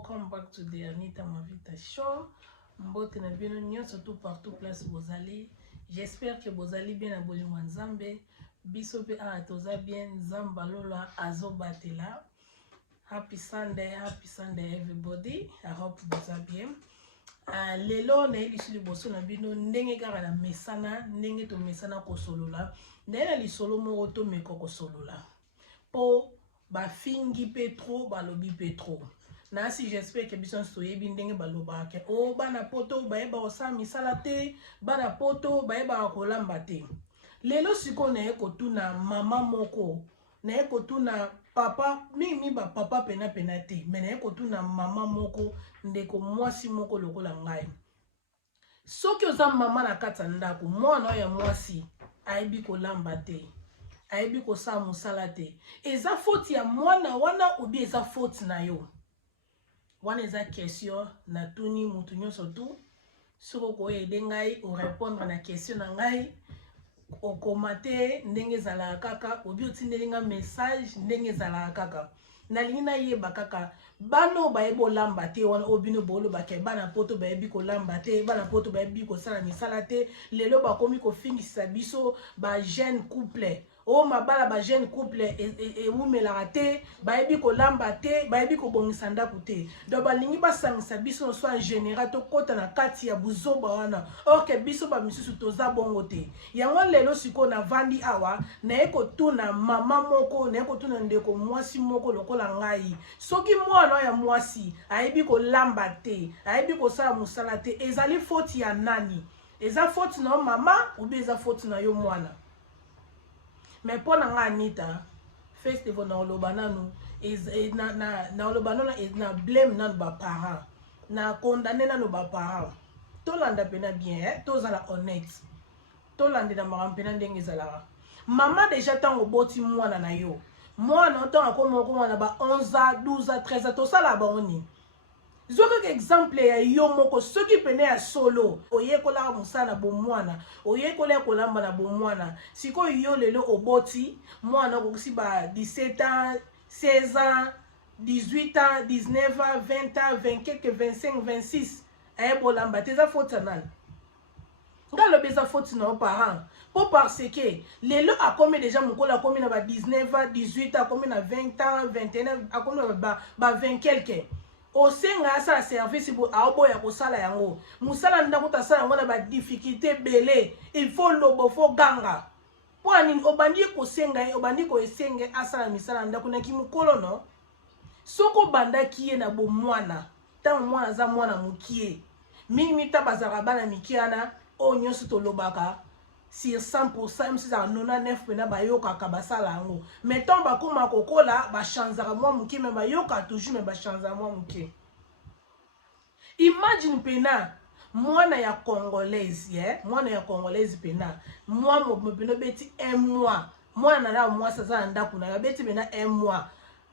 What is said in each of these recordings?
welcome back to the Anita Mavita Show. Mbote na bino nyonso tout partout place bozali. J'espère que bozali bien na bolingo nzambe. Biso pe toza bien nzamba lola azobatela. Happy Sunday everybody. I hope boza bien. Lelo na elisi liboso na bino ndenge kaka na mesana, ndenge to mesana kosolola. Ndenge lisolo moko to meko kosolola. Po ba fingi petro balobi petro. Na si j'espère que biso soyebi ndenge baloba ke o bana poto bayeba osa misala te, bana poto bayeba kolamba te. Lelo siko na ekotuna mama moko, na ekotuna papa mi ba papa pena te, mais na ekotuna mama moko ndeko mwasi moko lokola ngai. Soki oza mama na kati ndako, mwana ya mwasi ayebi kolamba te. Ayebi kosala musala te. Eza faute ya mwana wana obi eza faute na yo. Wana eza question na tuni mutu nyonso tu. Soko koyede ngai o répondre na question na ngai. O komate ndenge ezalaka kaka, obi otindeli nga message ndenge ezalaka kaka. Nalingi nayeba kaka bano bayebo lamba te wana obino boloba ke bana poto bayebi kolamba te, bana poto bayebi kosala misala te. Lelo bakomi kofingisa biso ba jeune couple. O mabala ba jeune couple wumelaka te, bayebi kolamba te, bayebi kobongisa ndako te. Do balingi basangisa biso no so en général to kota na kati ya buzoba wana. Ok biso ba misusu toza bongo te. Yango lelo siko na vandi awa na ekotuna mama moko, na ekotuna ndeko mwasi moko lokola ngai. Soki mwana ya mwasi ayebi kolamba te, ayebi kosala musala te, ezali faute ya nani? Eza faute na mama ou bien eza faute na yo mwana? Mais pour nga Anita, festival na oloba nanu na oloba nanu na blame nanu ba parents, na condamner nanu ba parents. To landa pena bien, to zala honnête. To landa na marampena ndenge zala. Mama déjà tango boti mwana na yo. Mwana tango ko mwana ba 11 12 13 to sala ba oni. Zoka exemple ya yo moko soki pene ya solo oyekola musana bo mwana oyekola kolamba na bo mwana siko yo lelo oboti mwana kokusi ba 17 ans 16 ans 18 ans 19 ans 20 ans 20 quelques 25 26 bolamba te za faute nani ngalo beza faute na parents po parce que lelo akomi déjà mukola akomi na ba 19 ans 18 ans akomi na 20 ans 21 akomi na ba 20 quelques. Osenga asa service bo aoboya kosala yango musala ndako tasala yango na ba difficulté belé il faut lobo fo ganga po ani obandi kosenga obandi ko esenge asala misala ndako na kimukolo no soko banda kiye na bo mwana ta mwana za mwana mukie mingi tabazaka bana mikiana o nyonso to lobaka sur 100% msi za 99 pena bayoka ka basala yango meton bakoma kokola ba chanzaka mwa muke me bayoka toujours me ba chanza mwa muke. Imagine pena mwana ya congolaise mwana ya congolaise pena mwa mo pena beti 1 mois mwana na mwa sasa ndako na beti pena 1 mois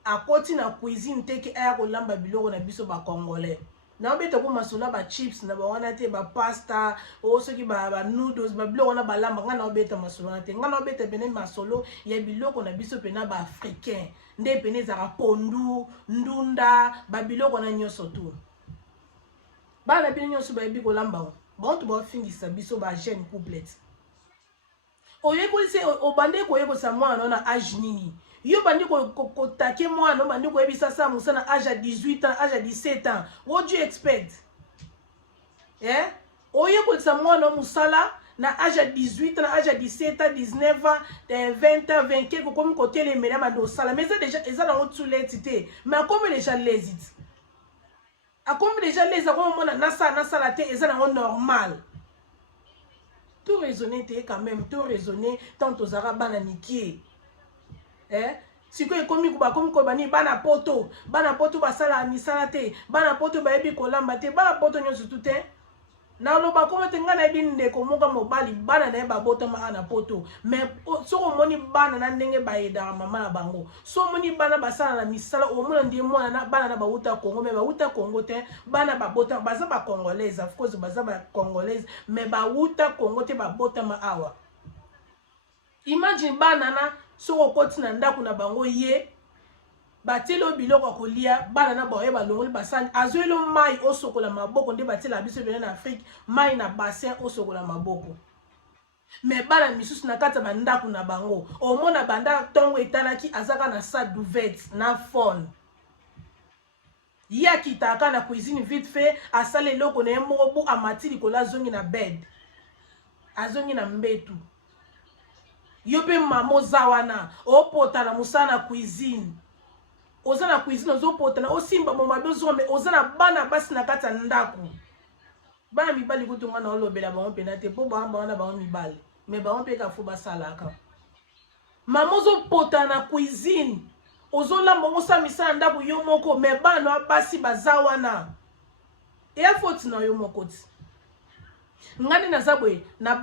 akoti na cuisine teke aya kolamba biloko na biso ba congolais. Na obeta ko masola ba chips na ba wana te ba pasta o soki ba noodles ba biloko na ba lamba ngana obeta masola te ngana obeta pene masolo ya biloko na biso pena ba africain nde pene za pondu ndunda ba biloko na nyoso tu bana bino nyoso ba yebi kolamba bon to ba fingisa biso ba jeune couplette oyeko se obande ko yeko sa mwana na âge nini yo bandi ko take mwana bandi ko yebisa sa musana âge à 18 ans âge à 17 ans what do you expect oyeko sa mwana musala na âge à 18 ans âge à 17 ans 19 ans 20 ans 20 quelque comme côté les mesdames à do sala mais ça déjà ils ont tout l'étité mais comme déjà les it comme déjà les avons na sala te ils ont normal tout raisonner te quand même tout raisonner tant aux arabes bana nikie siko ekomi ko bakomi ko bani bana poto basala misala te bana poto bayebi kolamba te bana poto nyonso tout te na loba komo te ngana yebi ndeko moka mobali bana na yeba bota ma na poto mais soko moni bana na ndenge bayeda mama na bango so moni bana basala na misala o mona ndi mwana na bana na bauta Congo mais bauta Congo te bana babota baza ba congolaise of course baza ba congolaise mais bauta Congo te babota ma awa. Imagine bana na soko koti na ndako na bango ye batilo biloko kolia bana na ba yeba longoli basani azuelo mai osokola maboko nde batila biso bene na Afrique mai na bassin osokola maboko mais bana misusu na kata bandako na bango omona banda tongo etanaki azaka na salle d'ouverte na phone ya kitaka na cuisine vite fait asala eloko na ye moko bu amati likolo azongi na bed azongi na mbetu yo mpe mama oza wana opota na mosala na cuisine oza na cuisine ozopota na osimba momabe ozome oza na bana basi na kati ya ndako bana mibali kutu nga na olobela bango mpena te mpo bango wana bango mibali me bango mpe kafo basalaka mama ozopota na cuisine ozolamba osala misala ndako yo moko me bana basi baza wana eya foti na yo moko ti ngani naza boye na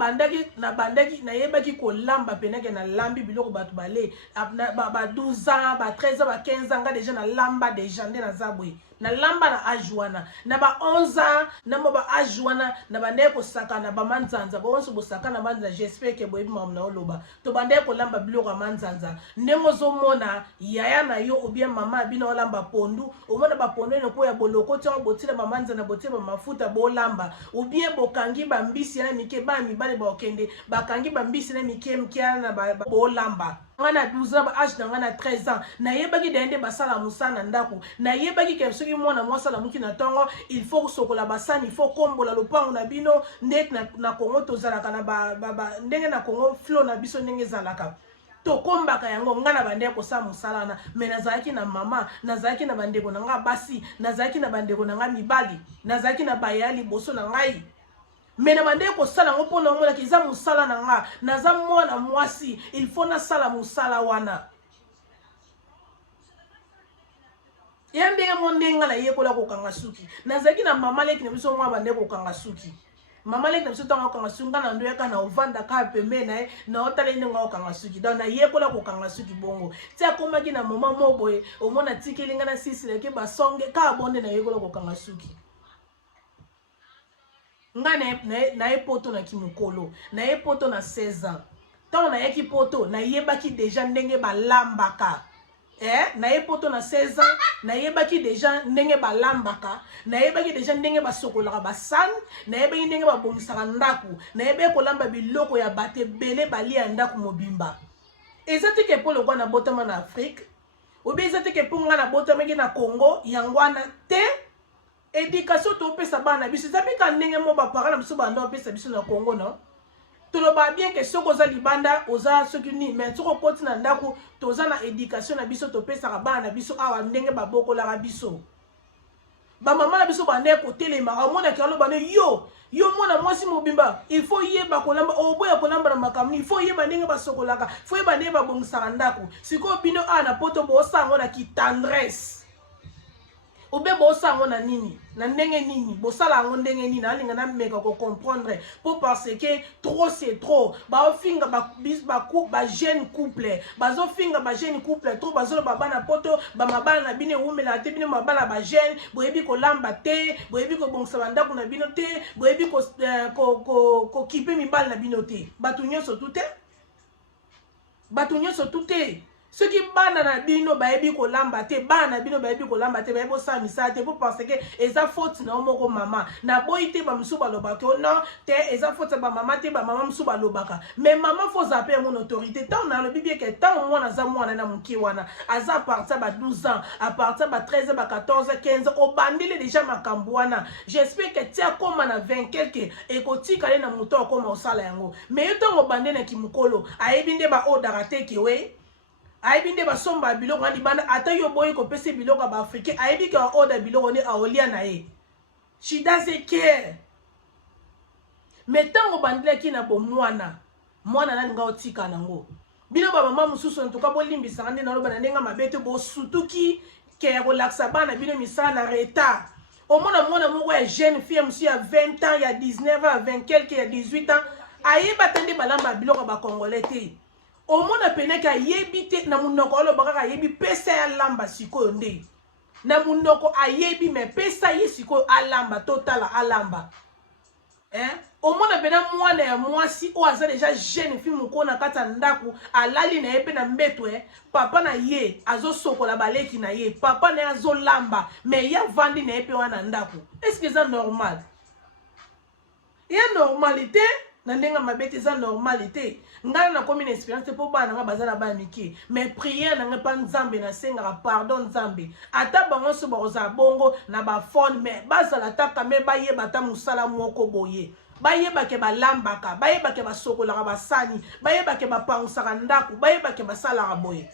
bandaki nayebaki kolamba peneke na lambi biloko bato bale ba 12 ans ba 13 ans ba 15 ans nga deja na lamba deja nde naza boye na lamba na âge wana na ba 11 ans na ba âge wana na bandaki kosakana ba manzanza bonso bosakana manzanza j'espère que boyebi mamu na oloba to bandaki kolamba biloko ya manzanza ndenge ozomona yaya na yo ou bien mama abina olamba pondu omona ba pondu ene po ya boloko tia botila ba manzanza botila ba mafuta bolamba ou bien bokangi ba mbisi na mike ba mibale ba okende bakangi ba mbisi na mike na bolamba ngana 12 ans ba âge na ngana 13 ans nayebaki dende basala musana ndako nayebaki ke soki mwana mwasala muki na tongo il faut sokola basani il faut kombola lopango na bino ndek na Congo tozalaka na ndenge na Congo flow na biso ndenge zalaka tokombaka yango ngana bande kosala musalana me nazalaki na mama nazalaki na bandeko na nga basi nazalaki na bandeko na nga mibali nazalaki na bayali boso na ngai mais na bande kosala ngo mpona omona kiza musala na nga naza mwana mwasi il faut nasala musala wana ya ndenge mo ndenga na yekola kokanga suki nazalaki na mama leki na biso mwa bande kokanga suki mama leki na biso tanga kokanga suki nga na ndo yaka na ovanda ka pembe na ye na otala inde nga kokanga suki donc na yekola kokanga suki bongo ti akomaki na mama moboye omona tikeli nga na sisileke basonge ka bonde na yekola kokanga suki nga na ye poto na kimokolo na ye poto na 16 ans ntango na yeki poto nayebaki deja ndenge balambaka na ye poto na 16 ans nayebaki deja ndenge balambaka nayebaki deja ndenge basokolaka basani nayebaki ndenge babongisaka ndako nayebaki kolamba biloko ya bato ebele balia ya ndako mobimba eza te ke mpo lokwa na botama na Afrique obi eza te ke mpo nga na botamaki na Congo yango wana te éducation topesa bana biso eza mpe ka ndenge mo bapara na biso banda bapesa biso na Congo no toloba bien ke soki oza libanda oza soki nini mais soki okoti na ndako toza na éducation na biso topesaka bana na biso awa ndenge babokolaka biso bamama na biso banda kotelemaka omonaki aloba ne yo mwana mwasi mobimba il faut yeba kolamba oboya kolamba na makambo il faut yeba ndenge basokolaka faut yeba ndenge babongisaka ndako sikoyo bino awa na poto bosango na kitendresse obe bosango na nini na ndenge nini bosala ngo ndenge nini alinga na meka ko comprendre pour parce que trop c'est trop ba ofinga ba jeune couple bazo finga ba jeune couple trop bazo ba bana poto ba mabala na bine umela te bine mabala ba jeune boyebi ko lamba te boyebi ko bongsa bandako na bino te boyebi ko kipe mibala na bino te batu nyonso tout ceux qui bana na bino bayebi ko lamba te bana bino bayebi ko lamba te bayebo sa misate pour parce que eza faute na moko mama na boyi te ba musu baloba ko non te eza faute ba mama te ba mama musu balobaka mais maman faut zapper mon autorité tant na lobi bien que tant mwana za mwana na muki wana aza partir ba 12 ans à partir ba 13 ans ba 14 15 au bandile déjà makambo wana j'espère que tia koma na 20 quelque et kotika le na muto koma osala yango mais yo tango bande na kimukolo ayebi nde ba odara te ke we aibi nde basomba biloko ngani bana ata yo boye ko pese biloko ba africain aibi ka order biloko ne aolia na ye she doesn't care mais tango bandela ki na bo mwana nani nga otika nango bino ba mama mususu en tout cas bolimbisa ngande na loba na ndenga mabete bo sutuki ke ya relaxa bana bino misala na retard omona mwana moko ya jeune fille monsieur ya 20 ans ya 19 ans 20 quelque ya 18 ans ayeba tande balamba biloko ba congolais te omona peneka yebi te na munoko oloba kaka yebi pesa ya lamba sikoyo nde na munoko ayebi me pesa ye sikoyo alamba totala alamba Au moins moi si o aza déjà jeune fille moko na kata ndaku alali na yepe na mbeto papa na ye azo sokola baleki na ye papa na azo lamba mais ya vandi na yepe wana ndaku est-ce que c'est normal? Il y a normalité na ndenga mabete za normalité ngana na komi na expérience po bana nga bazana ba miki mais prière na nga pa nzambe na senga pardon nzambe ata bango so baza bongo na ba phone mais bazala taka me baye bata musala moko boye bayeba ke balambaka bayeba ke basokolaka basani bayeba ke bapangusaka ndaku bayeba ke basalaka boye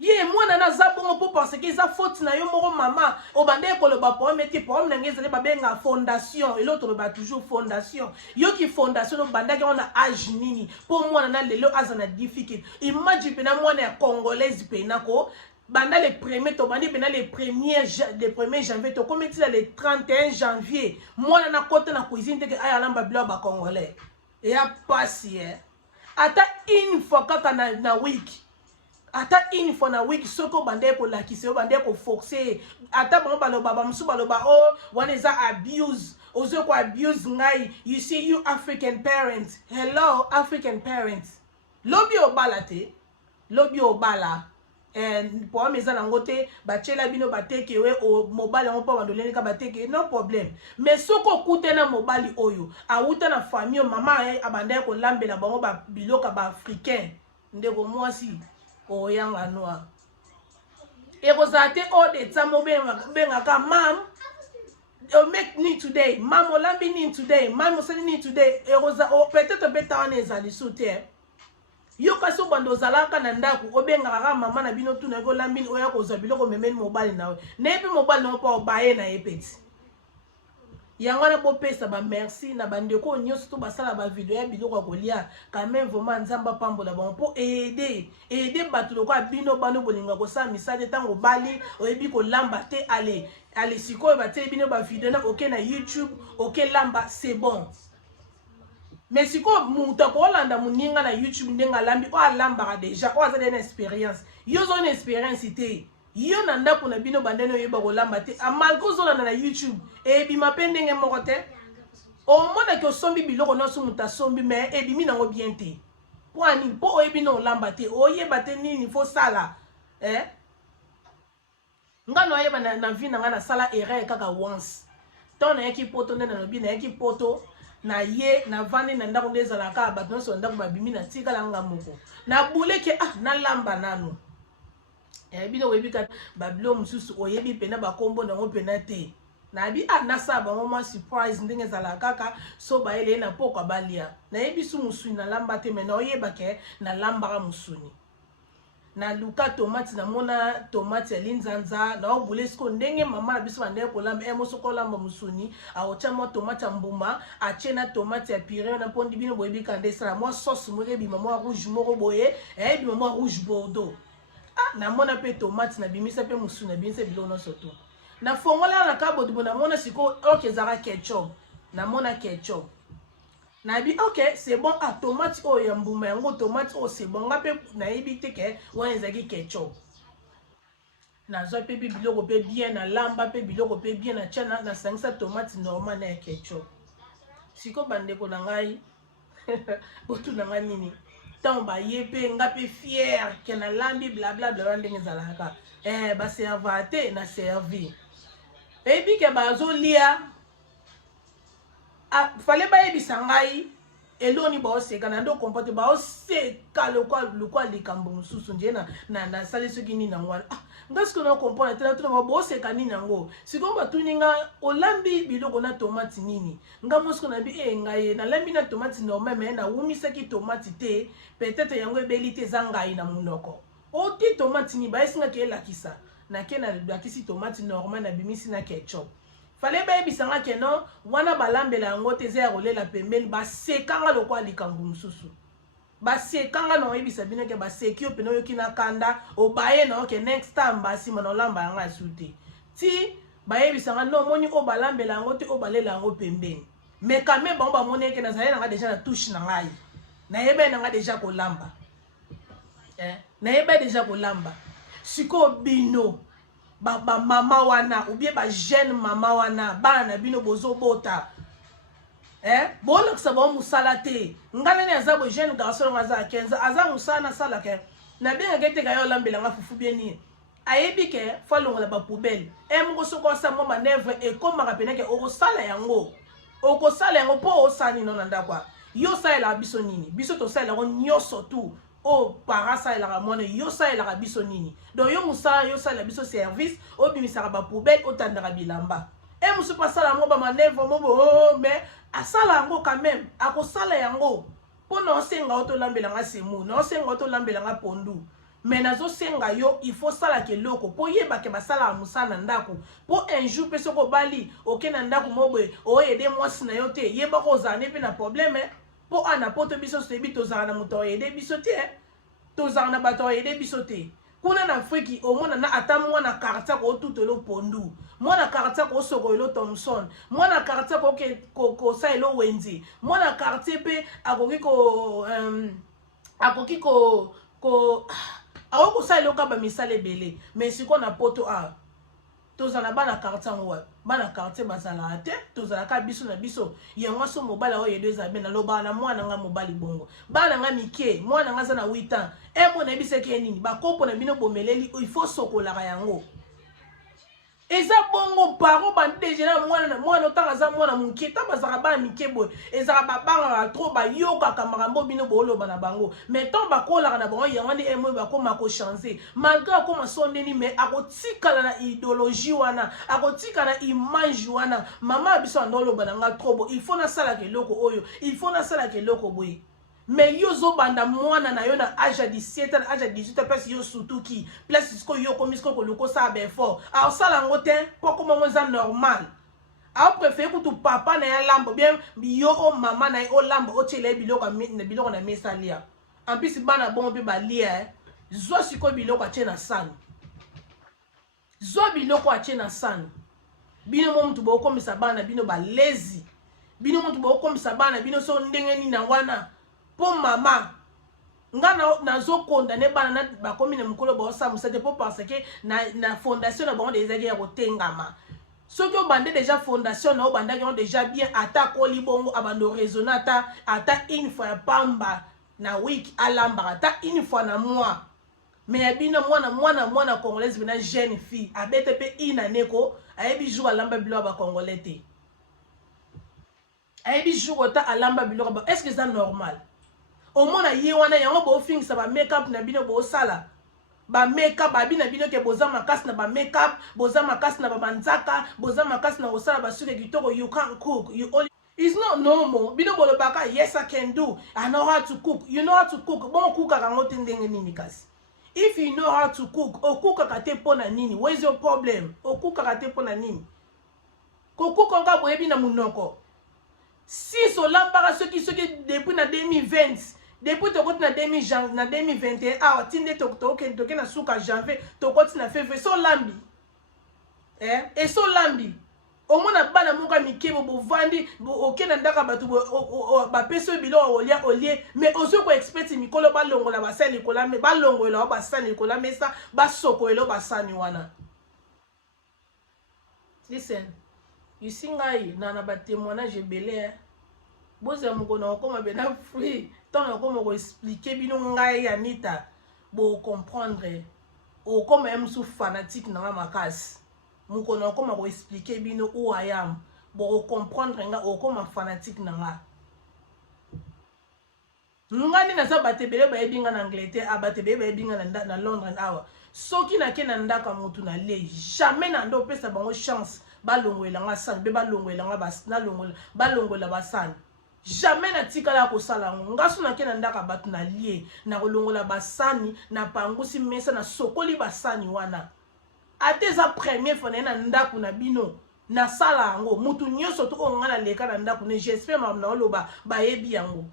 ye mwana na za bongo po parce que za faute na yo moko mama obande koloba problème ti problème na ngezele babenga fondation et l'autre ba toujours fondation yo ki fondation no bandaki on a âge nini po mwana na lelo azana difficile imagine pena mwana ya congolaise pena ko banda les premiers to bandi pena les premiers janvier to comme ti le 31 janvier mwana na côté na cuisine te ke aya lamba blo ba congolais et a passer ata une fois kaka na week ata une fois na week soko bande ko lakise bande ko forcer ata bango baloba ba musu baloba oh one is abuse ozo ko abuse ngai you see you African parents hello African parents lobi obalate lobi obala and pour mes anangote bachela bino bateke we o mobile on pa bandoleni ka bateke no problème mais soko kutena mobile oyo awuta na famille mama abande ko lambela bango ba biloka ba africain ndeko mwasi o yanga noa ekozate o de tsamo benga ka mam o make need today mam o lambi need today mam o sali need today ekoza o peut-être beta wana ezali soute yo kasi obando zalaka na ndaku obenga ka mama na bino tuna ko lambi oya koza biloko memeni mobile nawe nepe mobile no pa obaye na epeti yango na bopesa ba merci na bandeko nyonso to basala ba video ya biloko kolia quand même vraiment nzamba pambola bon po aider bato loko bino bano bolinga ko sa misade tango bali oyebi ko lamba te ale sikoyo bate bino ba video na OK na YouTube OK lamba c'est bon mais sikoyo muta ko landa muninga na YouTube ndenga lambi o alamba déjà o azana une expérience yo zo une expérience te yo na ndako na bino bandene oyeba kolamba te amalko zolanda na YouTube ebima pe ndenge moko te omona ke osombi biloko nyonso muta sombi mais ebimi nango bien te poani po oyebi na olamba te oyeba te nini fo sala nga no oyeba na vie na nga na sala erreur kaka once ton na yaki poto nde na lobi na yaki poto na ye na vandi na ndako ndezalaka bato nyonso na ndako babimi na tikala nga moko na bule ke na lamba nano bino webika babilo mususu oyebi pena bakombo nango pena te na bi anasa bango ma surprise ndenge zala kaka so baele na poko balia na yebi su musuni na lamba te mena oyeba ke na lamba musuni na luka tomate na mona tomate ya linzanza na obule sko ndenge mama na biso bande ko lamba emoso ko lamba musuni aocha mo tomate mbuma achena tomate ya purée na pondi bino boyebika ndesa mo sauce mo rebi mama rouge moko boye bi mama rouge bordeaux na mona pe tomate na bimisa pe musu na bimisa bilono soto na fongola na kabo dibo na mona siko OK zara ketchup na mona ketchup na bi OK c'est bon tomate o ya mbuma yango tomate o c'est bon ngape na yibite ke wana ezaki ketchup na zo pe biloko pe bien na lamba pe biloko pe bien na chana na sangisa tomate normal na ketchup siko bandeko na ngai botu na ngai nini ba yepe ngape fier ke na lambi blabla bla ndenge zalaka ba servate na servi ebi ke bazo lia fallait ba yebisa ngai eloni ba oseka na ndo comporte ba oseka lokwa likambo mususu nje na sali soki nini ngwana ngasko na comprendre tena tuna ba oseka nini ngo siko ba tuninga olambi biloko na tomate nini nga mosko na bi ngai na lambi na tomate normal mais na wumisaki tomate te peut-être yango ebelite zangai na munoko oti tomate ni ba esinga ke lakisa na ke na lakisi tomate normal na bimisi na ketchup fallait ba yebisanga ke no wana balambela yango te za rolela pembeni ba sekanga lokwa likambo mususu ba sekanga no yebisa bino ke ba sekio peno yoki na kanda obaye na ke next time ba sima no lamba yanga sute ti ba yebisanga no moni o balambela yango te o balela yango pembeni mais quand même ba moni ke na zala nga déjà na touche na ngai na yebe na nga déjà ko lamba na yebe déjà ko lamba siko bino mama wana ou bien ba jeune mama wana bana na bino bozo bota bolo ksa ba musala te ngana ne azabo jeune garçon ngaza 15 aza musala na sala ke na bien ngete ga yo lambela nga fufu bien ni ayebi ke falongola ba poubelle mko soko sa mo manevre e komaka pena ke okosala yango po osani no na ndakwa yo saela biso nini biso to saela ko nyoso tu o para saela mona yo saela biso nini donc yo musala yo saela biso service o bimisaka ba poubelle otandaka bilamba musu pa sala mo ba manevre mo bo mais asala yango quand même akosala yango po no senga otolambela nga semu no senga otolambela nga pondu mais nazo senga yo il faut sala ke loko po yeba ke basala musana ndako po un jour pe soko bali okena ndako mobwe o yede mwasi na yo te yeba ko zane pe na problème po ana poto biso sebi tozana na muto yede biso te tozana na bato yede biso te kuna na Afrique o mona na atamwa na karta ko tutelo pondu mwana karta ko soko elo Thompson mwana karta ko sa elo Wendy mwana karta pe akoki ko ako sa elo ka ba misale belé mais siko na poto a tozana bana karta ngwa bana karta bazala te tozala ka biso na biso yango so mobala o yedo za bena loba na mwana nga mobali bongo bana nga mike mwana nga za na 8 ans mo na biseke nini ba kopo na bino bomeleli il faut sokola yango eza bongo paro bande déjà mwana otanga za mwana muke ta bazaka bana mike boy ezaka babanga trop ba yoka kamarambo bino boloba na bango mais tant bakola na bango yango ni emo bakoma ko changer malgré akoma sondeni mais akotikala na idéologie wana akotika na image wana mama biso andoloba na nga trop bo il faut na sala ke loko oyo il faut na sala ke loko boy mais yo zo banda mwana na yo na âge à 17 ans âge à 18 ans parce yo surtout qui place ko yo komisko ko loko sa be fort alors sala ngote po comme on normal a préféré que tu papa na ya lambo bien yo o mama na o lambo o tele biloko na mesalia en plus bana bon be balia zo siko biloko a na san zo biloko a na san bino mo mtu bo komisa bana bino ba lazy bino mo mtu bo komisa bana bino so ndenge ni na wana po mama nga nazo condamner bana na bakomi na mukolo ba osa musate po parce que na fondation na bango déjà ya kotengama soki obande déjà fondation na obanda ki déjà bien ata koli bongo abando raisonner ata une fois ya pamba na week alamba ata une fois na mois mais abino mwana congolaise bina jeune fille abete pe inaneko ayebi jour alamba bilo ba congolais te ayebi jour ota alamba bilo ba est-ce que c'est normal au mona ye wana yango bo fingisa ba make-up na bino bo sala ba make-up ba bina bino ke boza makasi na ba make-up boza makasi na ba manzaka boza makasi na osala ba suke kitoko you can't cook you only it's not normal bino bolo baka yes I can do I know how to cook you know how to cook bon kuka kangote ndenge nini kasi if you know how to cook okuka kate pona nini where's your problem okuka kate pona nini kokuka nga boyebi na munoko si so lambara soki depuis na 2020 depuis tokoti na 2021 awa tinde toke na suka janvier tokoti na février so lambi et so lambi omona bana moka mikebo bovandi okena ndaka bato bapeso bilo olie mais ozo ko expect mikolo balongola basali kola me balongola basani kola mesa basokoelo basani wana listen you see ngai na ba témoignage belé boza mukona okoma bena free tant okoma ko expliquer bino ngai Anita bo comprendre o comme même sous fanatique na makasi mukona okoma ko expliquer bino où I am bo comprendre nga okoma fanatique na nga ngani na sa batebele ba ebinga na Angleterre abatebele ba ebinga na Londres awa soki na ke na ndaka mutu na le jamais na ndo pesa bango chance balongwela nga san be balongwela nga basna balongwela basani jamais na tikala ko sala ngaso na ke na ndaka batu na lie na kolongola basani na pangusi mesa na sokoli basani wana ateza premier fois na ndaku na bino na sala ngo mutu nyoso to onga na leka na ndaku ne j'espère na oloba ba yebi yango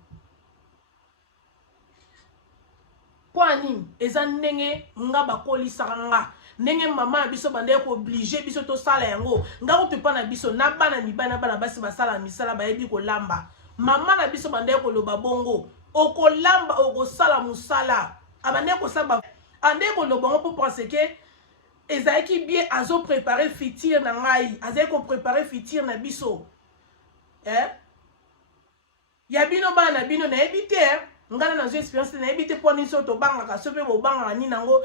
kwani eza ndenge nga bakolisa nga ndenge mama biso bande ko obligé biso to sala yango nga ko pepa na biso na bana mibana bana basi basala misala ba yebi ko lamba mama na biso bande ko loba bongo oko lamba oko sala musala abande ko saba ande ko loba ngo pour penser que ezalaki bien azo préparer futur na ngai azali ko préparer futur na biso ya bino bana na bino nayebi te ngana na zo expérience nayebi te poni so to bangaka so pe bobangaka ni nango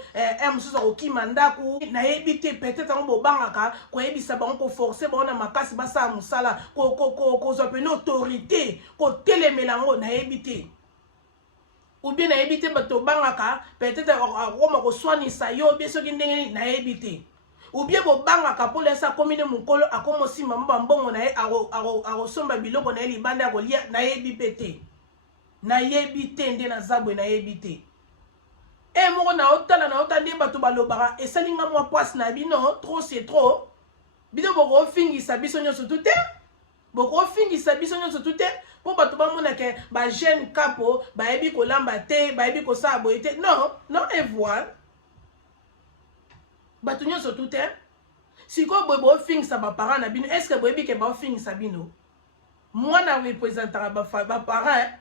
mosusu akokima ndaku nayebi te peut-être yango bobangaka koyebisa bango koforce bango na makasi basala mosala kozwa pene autorité kotelemela yango nayebi te ou bien nayebi te bato bangaka peut-être akokoma koswanisa yo bien soki ndenge nini nayebi te ou bien bobangaka mpo lesa akomi ne mokolo akomosimba mo bambongo na ye akosomba biloko na ye libanda akolia nayebi mpe te nayebi te nde naza boye nayebi te moko naotala nde bato balobaka esalinga mwa pwasi na bino trop c'est trop bino bokofingisa biso nyonso tu te bokofingisa biso nyonso tu te mpo bato bamonake bajeune kapo bayebi kolamba te bayebi kosala boye te non evoile bato nyonso tu te sikoyo boye bofingisa baparent na bino estce boyebi ke baofingisa bino mwana representaka baparent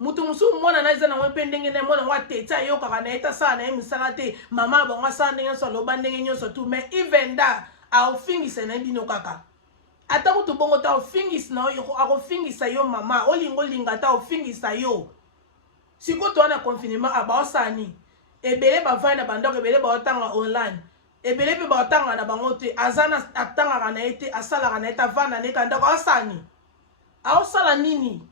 mutu mosusu mwana na eza nango mpe ndenge na mwana ngo atete ayokaka na ye tasala na ye misala te mama bango asala ndenge nyonso aloba ndenge nyonso tu mais ivenda aofingisa na ye bino kaka ata kutu bongo ta ofingisa na yo akofingisa yo mama olinga ta ofingisa yo sikoyo towana confinement baosala nini ebele bavai na bandoko ebele baotanga online ebele mpe baotanga na bango te aza atangaka na ye te asalaka na ye te avanda na ye ka ndako aosala nini aosala nini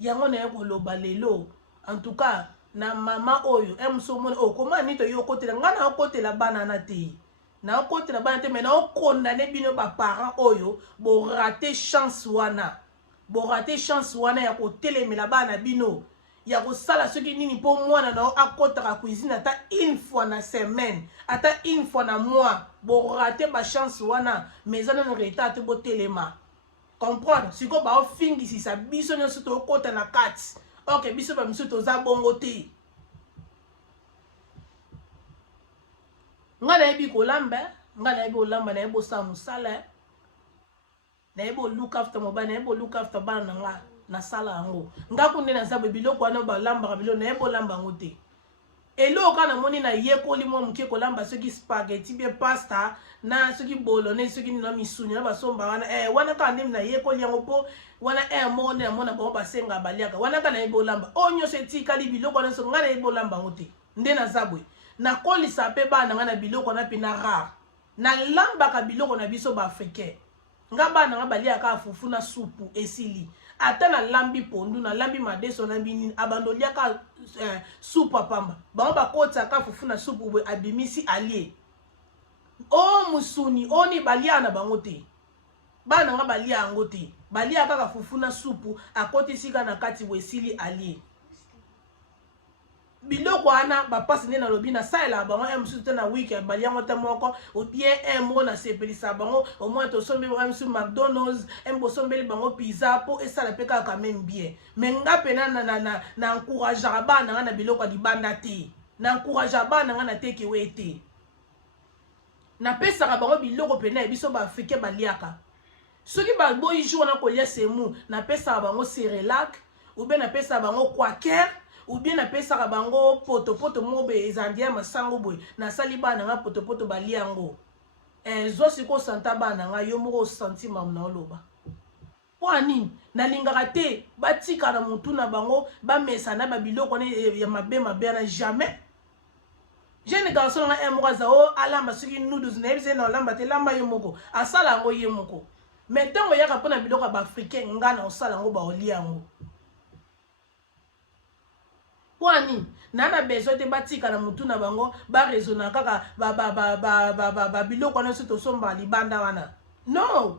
yango na ye koloba lelo en tout cas na mama oyo emosomona koma nini toyo okotela ngai na okotela bana na te na okotela bana te mais na okondane bino baparent oyo borate chance wana ya kotelemela bana bino ya kosala soki nini mpo mwana na akotaka cuisine ata une fois na semaine ata une fois na mois borate bachance wana mais eza nano retard te botelema comprendre sikoyo baofingisisa biso nyonso tokota na kati ok biso bamisu toza bongo te nga nayebi kolamba nayebi osala mosala nayebi oluka after mobile nayebi oluka after bana na nga nasala yango nga kunde naza boye biloko wana balambaka biloko nayebi olamba yango te eloko namoni nayekoli mwa moke kolamba soki spaghetti bie pasta na soki bolognese soki nina misuni na basomba wana wana kaka nde nayekoli yango mpo wana moko nde namona bango basenga baliaka wana kaka nayebi olamba oyo nyonso etikali biloko wana nyonso ngai nayebi olamba yango te nde naza boye nakolisa mpe bana ngai na biloko wana mpe na rare nalambaka biloko na biso baafricain nga bana nga baliaka afufu na supu esili ata nalambi pondu nalambi madeso nalambi nini abando liaka supu apamba bango bakotisaka fufu na supu boye abimisi alie o musuni oni balia na bango te bana nga balia yango te balia kaka fufu na supu akotisika na kati boye esili alie biloko wana bapasi nde nalobi nasalela bango mosusu te na wiki bali yango te moko obien moko nasepelisa bango omoi tosombeli bango mosusu McDonald's bosombeli bango pizza mpo esala mpe kaka même bien mais nga pena na encourageaka bana nga na biloko ya libanda te na encouragea bana nga na tekewe te napesaka bango biloko pena ya biso baafrikain baliaka soki baboyi jour wana kolia semu napesaka bango Cerelac ou bien napesaka bango Quaker ou bien napesaka bango potopoto moko boye ezandi ya masango boye nasali bana nga potopoto balia yango zo sikoyo santa bana nga yo moko osanti mamu na oloba mpo anini nalingaka te batika na motu na bango bamesana babiloko wana ya mabe na jamais jeune garçon nga moko aza o alamba soki noodles nayebi se na olamba te lamba ye moko asala yango ye moko mais ntango oyaka mpo na biloko ya baafricain nga na osala yango baolia yango kwani nana besoin te batika na mutu na bango baresona kaka biloko wana nyonso tosomba libanda wana non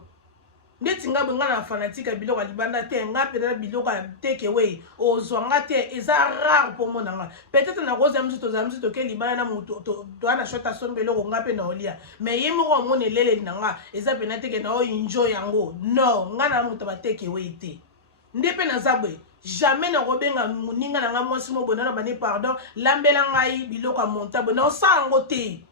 ndeti nga bwe nga na fanatique biloko ya libanda te nga peut-être biloko ya takeaway ozwa nga te eza rare mpo mona nga peut-être nakozala misu tozala misu toke libanda na mutu toana shota asomba eloko nga mpe na olia mais ye moko omona eleleli na nga eza pena teke na oyo enjoy yango non nga na mutu ba takeaway te nde mpe naza bwe jamais nakobenga moninga na nga mwasi mo bona na bane pardon lambela ngai biloko ya montable na osala yango te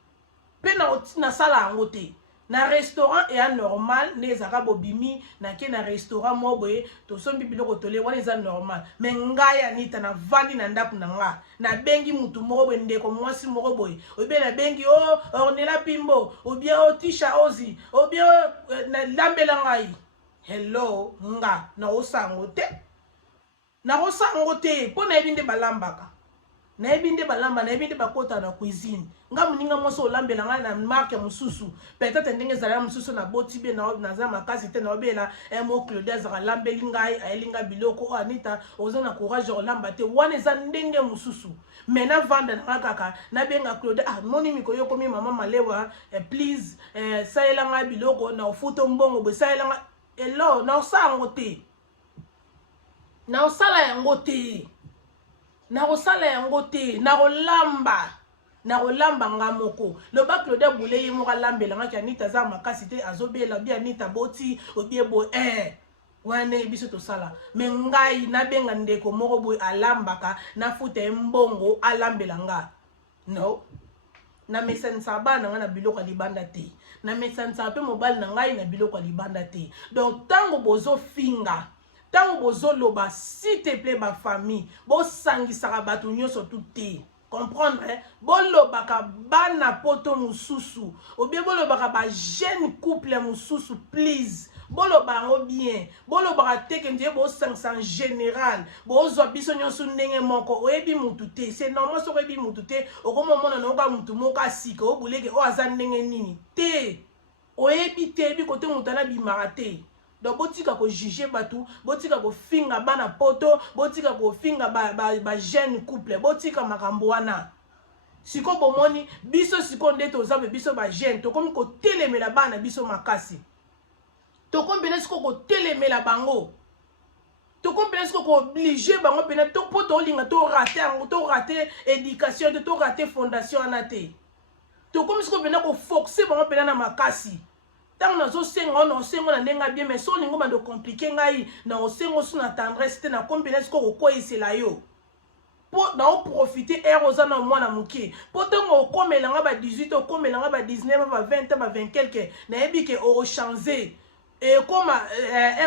mpe nasala yango te na restaurant et normal ne ezaka bobimi na ke na restaurant mo boye to sombi biloko tole wana eza normal mais ngai Anita na vandi na ndako na nga na bengi mutu moko boye ndeko mwasi moko boye ou bien na bengi Ornella Pimbo ou bien Tisha Ozi ou bien na lambela ngai hello nga na osango te po na yebi nde balambaka na yebi nde balamba na yebi nde bakota na cuisine nga muninga moso olambela nga na marque mususu peut-être ndenge ezala mususu na boti be na za makasi te na obela mo Claude azaka lambeli ngai ayelinga biloko Anita ozo na courage olamba te wana eza ndenge mususu mais na vanda na kaka na benga Claude moni mikoyo komi mama malewa please sayela nga biloko na ofuto mbongo be sayela nga elo na osango te na osala yango te na osala yango te na olamba nga moko loba Claude Boule ye mo lambela nga Anita za makasi te azobela bi Anita boti obie bo wane biso to sala me ngai na benga ndeko moko boy alambaka na futa mbongo alambela nga no na mesansa bana nga na biloko libanda te na mesansa pe mobile na ngai na biloko libanda te donc tango bozo finga tango bozoloba s'il te plaît ma famille bo sangisaka bato nyonso tout te comprendre bolobaka bana poto mususu ou bien bolobaka ba jeune couple mususu please boloba ngo bien bolobaka teke ndiye bo sangisa en général bozwa biso nyonso ndenge moko oyebi mutu te c'est normal so oyebi mutu te okomomona noka mutu moko asika obuleke o aza ndenge nini te oyebi te bi kote mutu ana bimaka te donc botika ko juger batu botika ko finga bana poto botika ko finga ba jeune couple botika makambo wana siko bomoni biso siko nde tozabe biso ba jeune to komi ko telemela bana biso makasi to kombena siko ko telemela bango to kombena siko ko obliger bango pena to poto linga to rater éducation to rater fondation anate to komi siko pena ko forcer bango pena na makasi tant na zo sengo na sengo na ndenga bien mais so lingo ba de compliquer ngai na osengo sous na tendresse te na combien ko ko isela yo po na o profiter eroza na mwana muke po tango komela nga ba 18 komela nga ba 19 ba 20 ba 20 quelque na yebi ke o changer et comme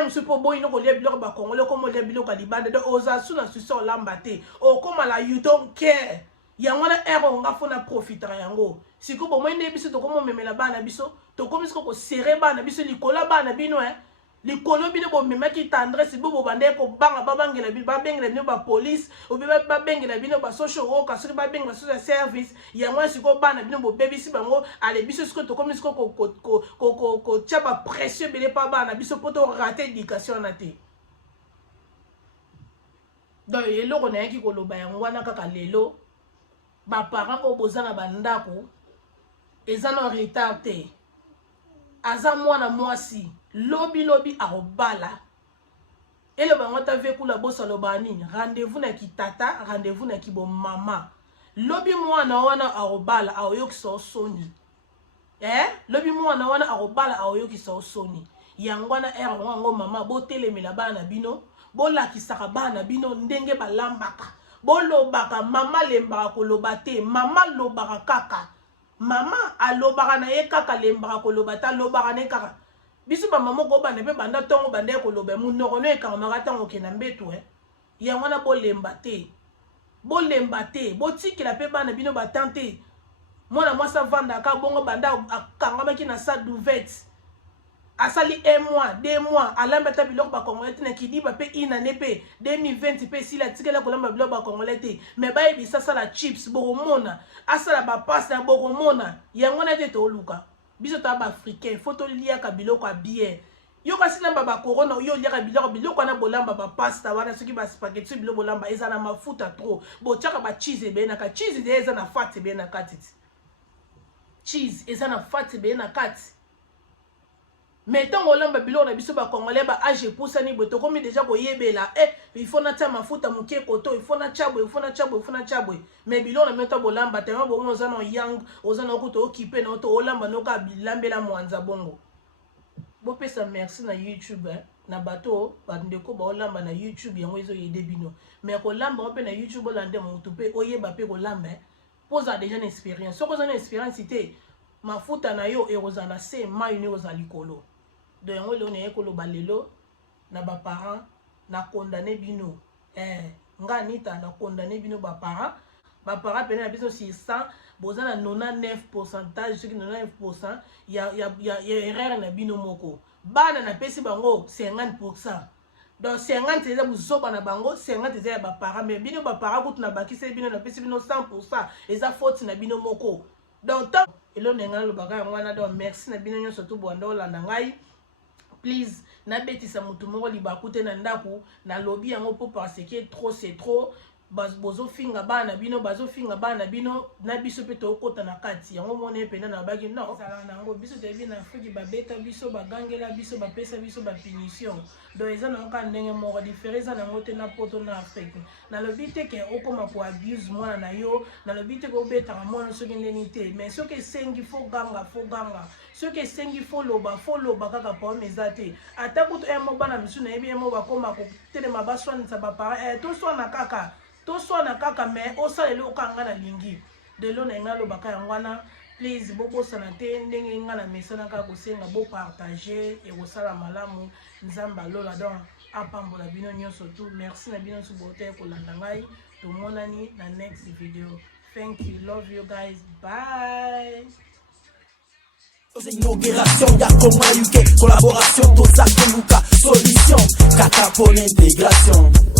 super boy no ko le biloko ba congolais comme le biloko libanda de oza sous na suso lambate o comme la you don't care yango na ero nga fona profiter yango siko bo mwende biso to komo memela bana biso to komi siko ko serrer bana biso likola bana bino likolo bino bo memaki tendresse bo bande ko banga babangela bino babengela bino ba police ou ba bengela bino ba social worker so ba bengela social service yango siko bana bino bo bebisi bango ale biso siko to komi siko ko chaba pression bele pa bana biso poto rater éducation na te donc eloko na yaki ko loba yango wana kaka lelo ba parents ko bozana bandako ezana retard te aza mwana mwasi lobi arobala ele bangota vekula bosa loba nini rendez-vous na kitata rendez-vous na kibo mama lobi mwana wana arobala aoyokisa osoni lobi mwana wana arobala aoyokisa osoni yangwana ngo mama botelemela bana bino bolakisaka bana bino ndenge balambaka bolobaka mama lembaka koloba te mama lobaka kaka mama alobaka na ye kaka lembaka koloba ta lobaka ne kaka biso ba mama ko bana pe banda tongo banda koloba munoko no ekamaka tango ke na mbeto yango na bolemba te botikela pe bana bino batante mwana mwasa vanda ka bongo banda akangamaki na sa d'ouverte asali 1 mois 2 mois alambata biloko ba congolais na kidiba pe inane pe 2020 pe sila tikela kolamba biloko ba congolais te mais ba ebisa sala chips bokomona asala ba pasta bokomona yango na te to luka biso ta ba africain photo lia ka biloko a bien yo kasi na ba corona yo lia ka biloko na bolamba ba pasta wana soki ba spaghetti biloko bolamba eza na mafuta trop bo chaka ba cheese be na ka cheese de eza na fat be na katiti cheese eza na fat be na katiti mais tant on lamba biloko na biso ba congolais ba age poussani boto komi déjà ko yebela il faut na tia mafuta muke koto il faut na chabwe mais biloko na meta bolamba tellement bongo ozana yang ozana okuto okipe na oto olamba noka bilambela mwanza bongo bo pesa merci na YouTube na bato bandeko ba olamba na YouTube yango ezo yede bino mais ko lamba ope na YouTube olande mutu pe oyeba pe ko lamba pose déjà une expérience soko za na expérience ité mafuta na yo eroza na se mai ne oza likolo do yango lelo na ekolo balelo na ba parents na condamner bino nga Anita na condamner bino ba parents pene na biso sur 100 boza na 99% ce qui 99% ya erreur na bino moko bana na pesi bango 50%. Donc 50 eza buzoba na bango 50 eza ya ba parents mais bino ba parents kutu na bakise bino na pesi bino 100% eza faute na bino moko. Donc elo nenga lo baka ngwana donc merci na bino nyonso to bwanda olanda ngai. Please na betisa mutu moko libakute na ndaku na lobby yango po parce que trop c'est trop bozo finga bana bino bazo finga bana bino na biso pe to kota na kati yango mone pena na bagi non sala nango biso te bi na Afrique babeta biso bagangela biso bapesa biso ba punition do eza na nka ndenge moko différence na ngote na poto na Afrique na lobby te ke okoma ko abuse mwana na yo na lobby te ko beta mwana soki ndeni te mais soki sengi fo ganga soki sengi fo loba kaka po mezate atakuto emo bana misu na yebi emo bakoma ko telema baswanisa ba para to swana kaka mais osaleli okanga na lingi delo na ngalo baka yangwana please bokosana te ndenge nga na mesana kaka kosenga bo partager et kosala malamu nzamba lola donc apambola bino nyonso tout merci na bino su bote kolanda ngai tomonani na next video. Thank you, love you guys, bye. Inauguration, y'a comment UK, collaboration, Tosa Kemuka, solution, Kaka pour l'intégration.